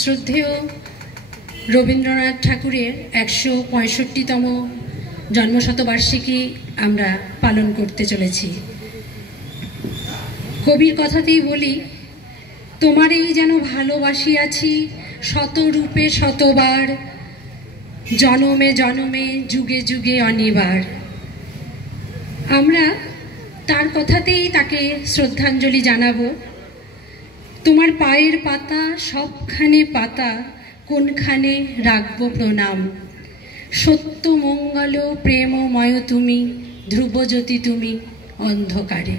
শ্রদ্ধেয় রবীন্দ্রনাথ ঠাকুরের ১৬৫তম জন্মশতবার্ষিকী আমরা পালন করতে চলেছি। কবির কথাতেই বলি, তোমারেই যেন ভালোবাসিয়াছি শতরূপে শতবার, জনমে জনমে যুগে যুগে অনিবার। আমরা তার কথাতেই তাকে শ্রদ্ধাঞ্জলি জানাবো। তোমার পায়ের পাতা সবখানে পাতা, কোনখানে রাখব প্রণাম। সত্য মঙ্গল প্রেমময় তুমি, ধ্রুবজ্যোতি তুমি অন্ধকারে।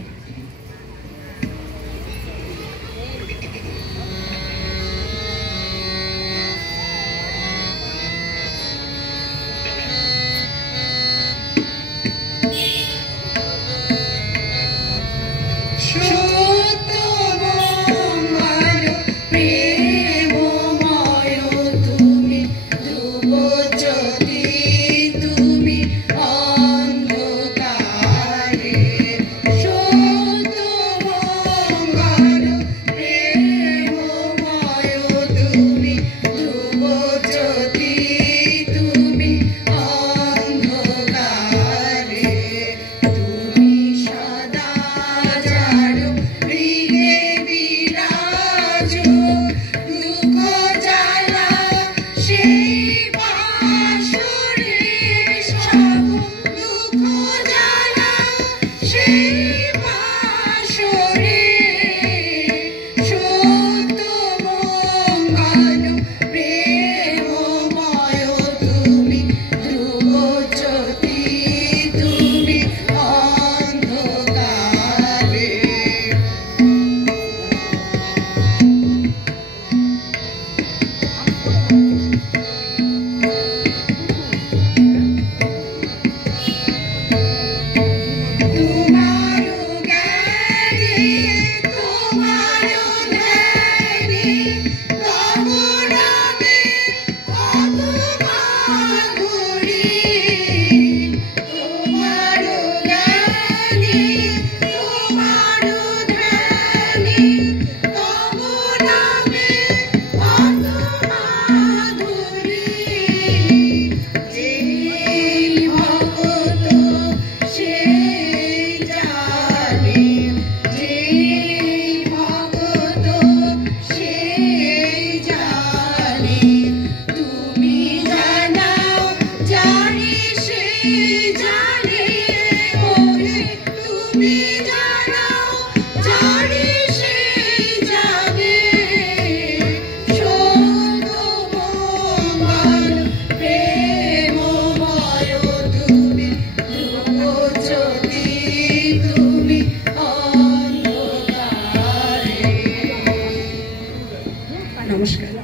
নমস্কার।